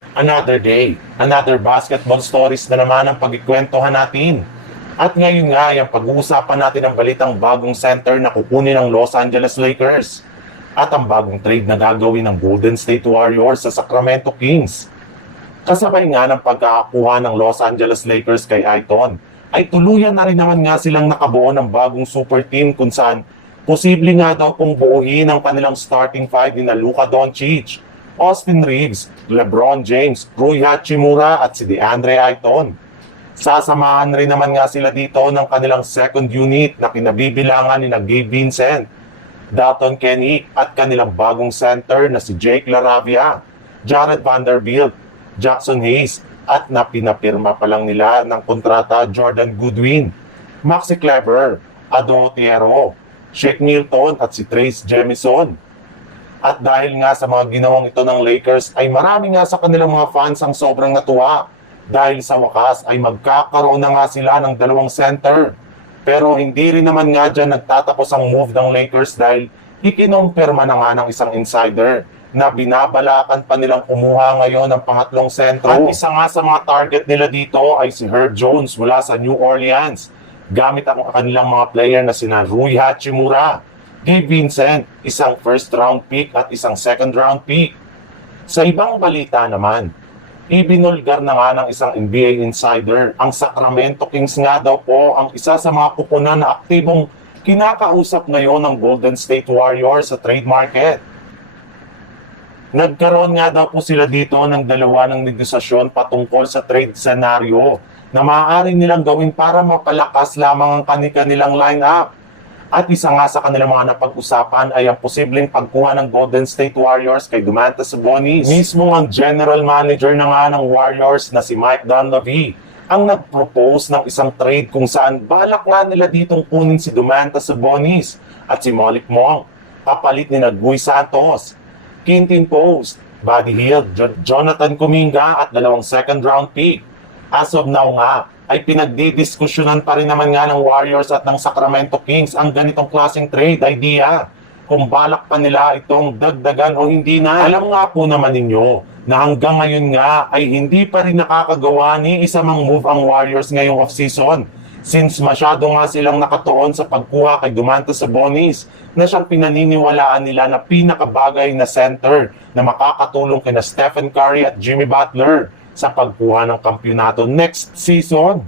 Another day, another basketball stories na naman ang pagkikwentuhan natin. At ngayon nga ay ang pag-uusapan natin ang balitang bagong center na kukunin ng Los Angeles Lakers at ang bagong trade na gagawin ng Golden State Warriors sa Sacramento Kings. Kasabay nga ng pagkakakuha ng Los Angeles Lakers kay Aiton, ay tuluyan na rin naman nga silang nakabuo ng bagong super team kung saan posible nga daw kung buuin ang kanilang starting five ni Luka Doncic, Austin Reeves, LeBron James, Rui Hachimura at si DeAndre Ayton. Sasamahan rin naman nga sila dito ng kanilang second unit na kinabibilangan ni Gabe Vincent, Dalton Kenny at kanilang bagong center na si Jake LaRavia, Jared Vanderbilt, Jackson Hayes at napinapirma pa lang nila ng kontrata Jordan Goodwin, Maxi Kleber, Ado Otero, Shake Milton at si Trace Jemison. At dahil nga sa mga ginawang ito ng Lakers ay marami nga sa kanilang mga fans ang sobrang natuwa dahil sa wakas ay magkakaroon na nga sila ng dalawang center. Pero hindi rin naman nga dyan nagtatapos ang move ng Lakers dahil ikinumpirma na nga ng isang insider na binabalakan pa nilang kumuha ngayon ng pangatlong sentro. At isa nga sa mga target nila dito ay si Herb Jones mula sa New Orleans gamit ang kanilang mga player na sina Rui Hachimura, Gabe Vincent, isang first round pick at isang second round pick. Sa ibang balita naman, ibinulgar na nga ng isang NBA insider, ang Sacramento Kings nga daw po ang isa sa mga kupunan na aktibong kinakausap ngayon ng Golden State Warriors sa trade market. Nagkaroon nga daw po sila dito ng dalawa ng negosasyon patungkol sa trade scenario na maaari nilang gawin para mapalakas lamang ang kanilang lineup. At isa nga sa kanilang mga napag-usapan ay ang posibleng pagkuha ng Golden State Warriors kay Domantas Sabonis. Mismo ang general manager na nga ng Warriors na si Mike Dunleavy ang nag-propose ng isang trade kung saan balak nga nila ditong kunin si Domantas Sabonis at si Malik Monk, kapalit ni Guy Santos, Quintin Post, Buddy Hield, Jonathan Kuminga at dalawang second round pick. As of now nga, ay pinagdidiskusyonan pa rin naman nga ng Warriors at ng Sacramento Kings ang ganitong klaseng trade idea. Kung balak pa nila itong dagdagan o hindi na. Alam nga po naman ninyo na hanggang ngayon nga ay hindi pa rin nakakagawa ni isa mang move ang Warriors ngayong off-season. Since masyado nga silang nakatuon sa pagkuha kay Domantas Sabonis na siyang pinaniniwalaan nila na pinakabagay na center na makakatulong kina Stephen Curry at Jimmy Butler sa pagkuha ng kampyonato next season.